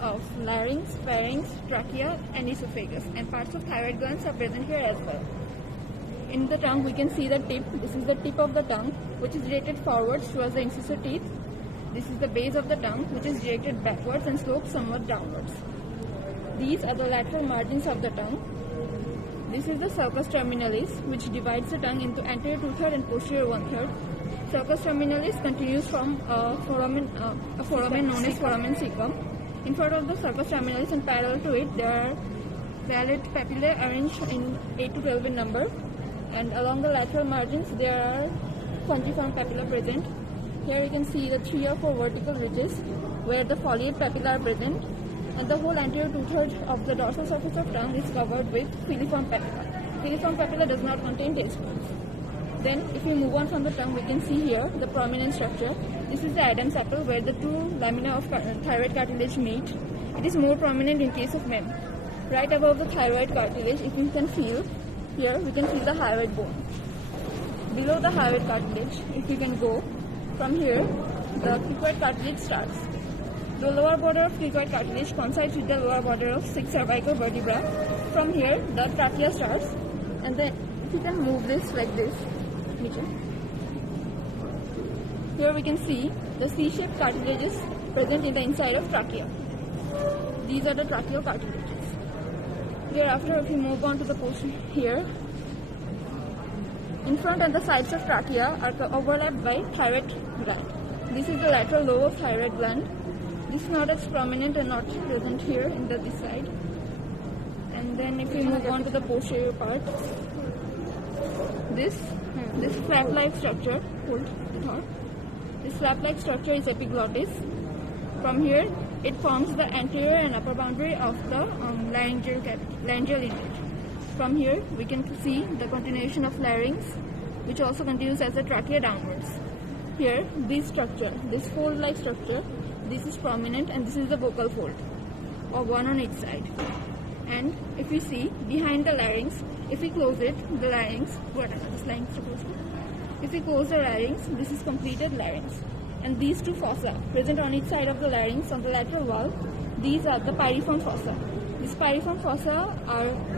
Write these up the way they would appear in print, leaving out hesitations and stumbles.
of larynx, pharynx, trachea and esophagus, and parts of thyroid glands are present here as well. In the tongue we can see the tip. This is the tip of the tongue, which is directed forwards towards the incisor teeth. This is the base of the tongue, which is directed backwards and slopes somewhat downwards. These are the lateral margins of the tongue. This is the sulcus terminalis, which divides the tongue into anterior 2/3 and posterior 1/3. Sulcus terminalis continues from a foramen known as foramen cecum. In front of the sulcus terminalis and parallel to it, there are palate papillae arranged in 8 to 12 in number, and along the lateral margins there are fungiform papilla present. Here you can see the 3 or 4 vertical ridges where the foliate papilla are present, and the whole anterior 2/3 of the dorsal surface of tongue is covered with filiform papilla. Filiform papilla does not contain taste buds. Then if we move on from the tongue, we can see here the prominent structure. This is the Adam's apple, where the two lamina of thyroid cartilage meet. It is more prominent in case of men. Right above the thyroid cartilage, if you can feel, here we can feel the hyoid bone. Below the hyoid cartilage, if you can go, from here the cricoid cartilage starts. The lower border of cricoid cartilage coincides with the lower border of 6 cervical vertebra. From here the trachea starts, and then if you can move this like this, here we can see the C-shaped cartilages present in the inside of trachea. These are the tracheal cartilages. Hereafter, if we move on to the here, in front and the sides of trachea are overlapped by thyroid gland. This is the lateral lobe of thyroid gland. This is not as prominent and not present here in this side. And then if we move on to the posterior part, this flap-like structure, this flap-like structure is epiglottis. From here, it forms the anterior and upper boundary of the laryngeal inlet. From here, we can see the continuation of larynx, which also continues as a trachea downwards. Here, this structure, this fold-like structure, this is prominent, and this is the vocal fold, or one on each side. And if we see behind the larynx, if we close it, the larynx, if we close the larynx, this is completed larynx. And these two fossa present on each side of the larynx on the lateral wall, these are the pyriform fossa. These pyriform fossa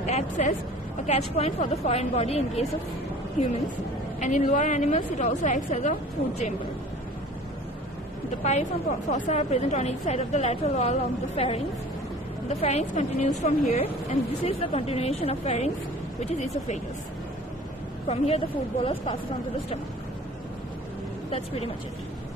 acts as a catch point for the foreign body in case of humans, and in lower animals it also acts as a food chamber. The pyriform fossa are present on each side of the lateral wall of the pharynx. The pharynx continues from here, and this is the continuation of pharynx, which is esophagus. From here the food bolus passes on to the stomach. That's pretty much it.